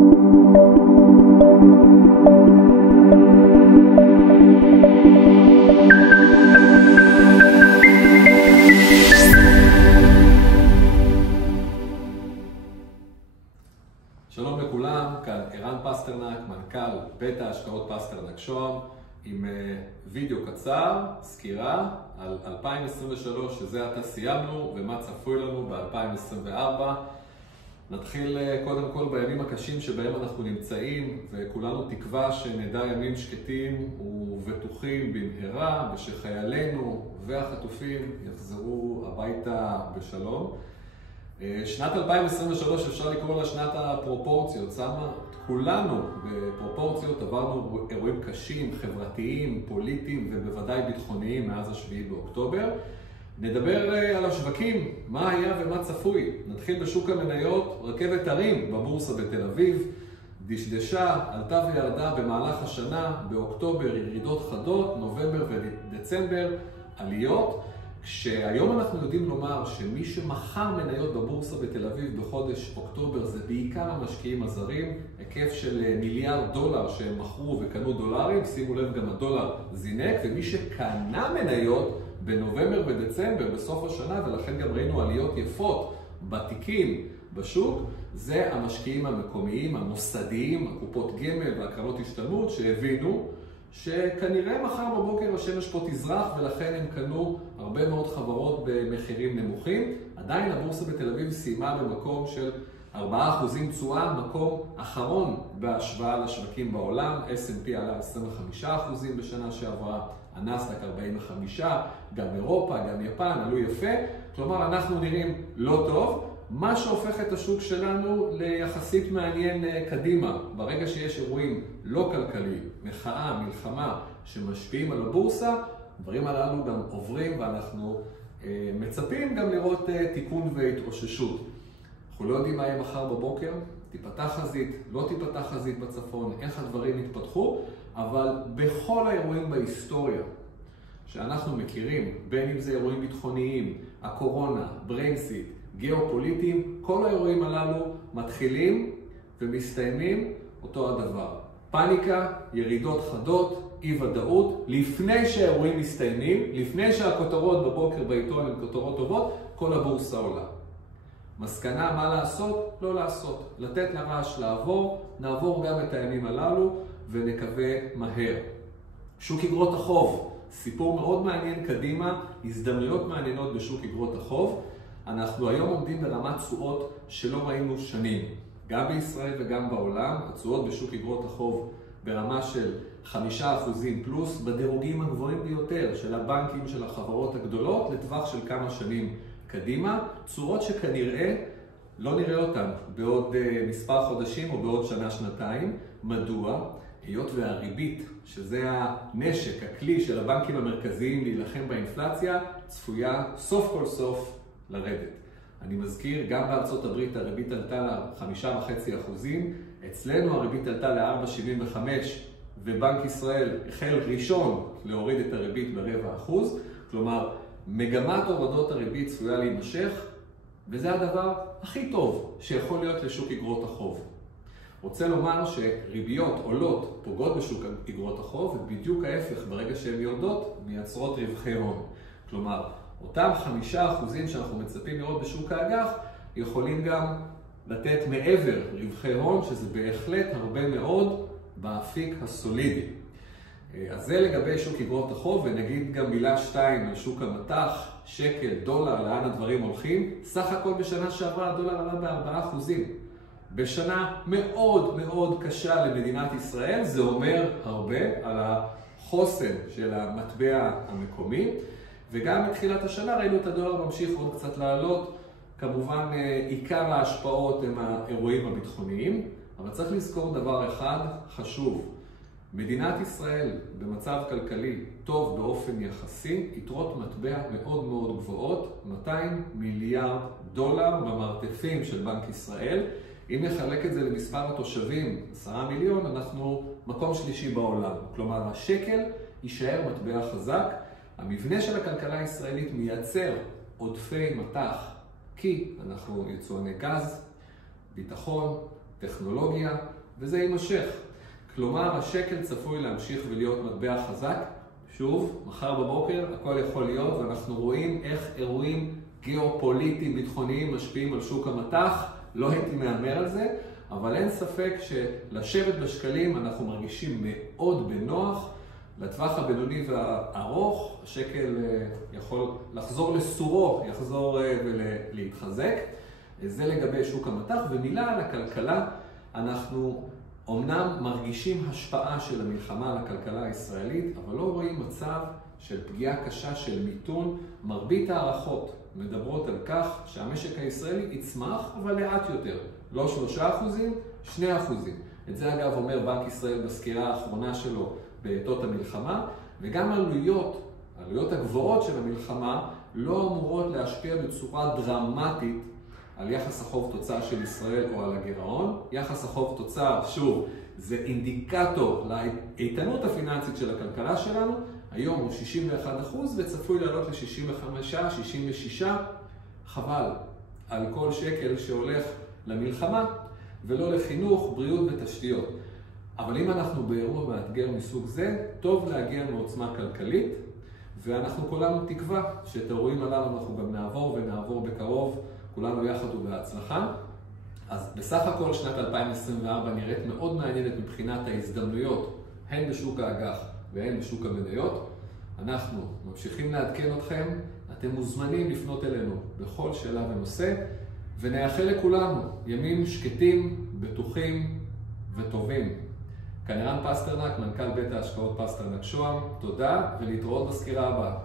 שלום לכולם, כאן ערן פסטרנק, מנכ"ל בית ההשקעות פסטרנק שוהם, עם וידאו קצר, סקירה על 2023, שזה עתה סיימנו, ומה צפוי לנו ב-2024. נתחיל קודם כל בימים הקשים שבהם אנחנו נמצאים, וכולנו תקווה שנדע ימים שקטים ובטוחים במהרה, ושחיילינו והחטופים יחזרו הביתה בשלום. שנת 2023 אפשר לקרוא לה שנת הפרופורציות, שמה כולנו בפרופורציות, עברנו אירועים קשים, חברתיים, פוליטיים ובוודאי ביטחוניים מאז השביעי באוקטובר. נדבר על השווקים, מה היה ומה צפוי. נתחיל בשוק המניות, רכבת הרים בבורסה בתל אביב, דשדשה, עלתה וירדה במהלך השנה, באוקטובר ירידות חדות, נובמבר ודצמבר עליות. כשהיום אנחנו יודעים לומר שמי שמכר מניות בבורסה בתל אביב בחודש אוקטובר זה בעיקר המשקיעים הזרים, היקף של $1 מיליארד שהם מכרו וקנו דולרים, שימו לב גם הדולר זינק, ומי שקנה מניות בנובמבר ודצמבר בסוף השנה, ולכן גם ראינו עליות יפות בתיקים בשוק, זה המשקיעים המקומיים, המוסדיים, הקופות גמל והקרנות השתלמות שהבינו שכנראה מחר בבוקר השמש פה תזרח, ולכן הם קנו הרבה מאוד חברות במחירים נמוכים. עדיין הבורסה בתל אביב סיימה במקום של 4% תשואה, מקום אחרון בהשוואה לשווקים בעולם. S&P עלה 25% בשנה שעברה, הנסדק 45%, גם אירופה, גם יפן עלו יפה. כלומר, אנחנו נראים לא טוב. מה שהופך את השוק שלנו ליחסית מעניין קדימה, ברגע שיש אירועים לא כלכליים, מחאה, מלחמה, שמשפיעים על הבורסה, הדברים הללו גם עוברים, ואנחנו מצפים גם לראות תיקון והתאוששות. אנחנו לא יודעים מה יהיה מחר בבוקר, תיפתח חזית, לא תיפתח חזית בצפון, איך הדברים יתפתחו, אבל בכל האירועים בהיסטוריה שאנחנו מכירים, בין אם זה אירועים ביטחוניים, הקורונה, ברקזיט, גיאופוליטיים, כל האירועים הללו מתחילים ומסתיימים אותו הדבר. פאניקה, ירידות חדות, אי ודאות, לפני שהאירועים מסתיימים, לפני שהכותרות בבוקר בעיתון הן כותרות טובות, כל הבורסה עולה. מסקנה מה לעשות? לא לעשות. לתת לרעש לעבור, נעבור גם את הימים הללו ונקווה מהר. שוק אגרות החוב, סיפור מאוד מעניין קדימה, הזדמנויות מעניינות בשוק אגרות החוב. אנחנו היום עומדים ברמת תשואות שלא ראינו שנים. גם בישראל וגם בעולם, התשואות בשוק אגרות החוב ברמה של 5% פלוס, בדירוגים הגבוהים ביותר של הבנקים, של החברות הגדולות, לטווח של כמה שנים קדימה. תשואות שכנראה לא נראה אותן בעוד מספר חודשים או בעוד שנה-שנתיים. מדוע? היות והריבית, שזה הנשק, הכלי של הבנקים המרכזיים להילחם באינפלציה, צפויה סוף כל סוף לרדת. אני מזכיר, גם בארצות הברית הריבית עלתה ל5.5%, אצלנו הריבית עלתה ל4.75%, ובנק ישראל החל ראשון להוריד את הריבית ב0.25%, כלומר, מגמת הורדות הריבית צפויה להימשך, וזה הדבר הכי טוב שיכול להיות לשוק אגרות החוב. רוצה לומר שריביות עולות פוגעות בשוק אגרות החוב, ובדיוק ההפך, ברגע שהן יורדות, מייצרות רווחי הון. כלומר, אותם 5% שאנחנו מצפים לראות בשוק האג"ח, יכולים גם לתת מעבר רווחי הון, שזה בהחלט הרבה מאוד באפיק הסולידי. אז זה לגבי שוק אגרות החוב, ונגיד גם מילה 2 על שוק המטח, שקל, דולר, לאן הדברים הולכים. סך הכל בשנה שעברה הדולר עלה ב4%. בשנה מאוד מאוד קשה למדינת ישראל, זה אומר הרבה על החוסן של המטבע המקומי. וגם מתחילת השנה ראינו את הדולר ממשיך עוד קצת לעלות. כמובן עיקר ההשפעות הם האירועים הביטחוניים, אבל צריך לזכור דבר אחד חשוב. מדינת ישראל במצב כלכלי טוב באופן יחסי, יתרות מטבע מאוד מאוד גבוהות, $200 מיליארד במרתפים של בנק ישראל. אם נחלק את זה למספר התושבים, 10 מיליון, אנחנו מקום שלישי בעולם. כלומר, השקל יישאר מטבע חזק. המבנה של הכלכלה הישראלית מייצר עודפי מטח, כי אנחנו יצואני גז, ביטחון, טכנולוגיה, וזה יימשך. כלומר, השקל צפוי להמשיך ולהיות מטבע חזק. שוב, מחר בבוקר הכל יכול להיות, ואנחנו רואים איך אירועים גיאופוליטיים, ביטחוניים משפיעים על שוק המטח. לא הייתי מאמר על זה, אבל אין ספק שלשבת בשקלים אנחנו מרגישים מאוד בנוח. לטווח הבינוני והארוך, השקל יכול לחזור לסורו, יחזור ולהתחזק. זה לגבי שוק המטח, ומילה על הכלכלה. אנחנו אומנם מרגישים השפעה של המלחמה על הכלכלה הישראלית, אבל לא רואים מצב של פגיעה קשה של מיתון. מרבית הערכות מדברות על כך שהמשק הישראלי יצמח, אבל לאט יותר. לא 3%, 2%. את זה אגב אומר בנק ישראל בסקירה האחרונה שלו בעתות המלחמה, וגם העלויות הגבוהות של המלחמה לא אמורות להשפיע בצורה דרמטית על יחס החוב תוצר של ישראל או על הגירעון. יחס החוב תוצר, שוב, זה אינדיקטור לאיתנות הפיננסית של הכלכלה שלנו. היום הוא 61% וצפוי לעלות ל-65-66. חבל על כל שקל שהולך למלחמה ולא לחינוך, בריאות ותשתיות. אבל אם אנחנו באירוע מאתגר מסוג זה, טוב להגיע מעוצמה כלכלית, ואנחנו כולנו תקווה שאת האירועים הללו אנחנו גם נעבור בקרוב, כולנו יחד ובהצלחה. אז בסך הכל שנת 2024 נראית מאוד מעניינת מבחינת ההזדמנויות, הן בשוק האג"ח והן בשוק המניות. אנחנו ממשיכים לעדכן אתכם, אתם מוזמנים לפנות אלינו בכל שאלה ונושא, ונאחל לכולנו ימים שקטים, בטוחים וטובים. כאן ערן פסטרנק, מנכ"ל בית ההשקעות פסטרנק שוהם. תודה ולהתראות בסקירה הבאה.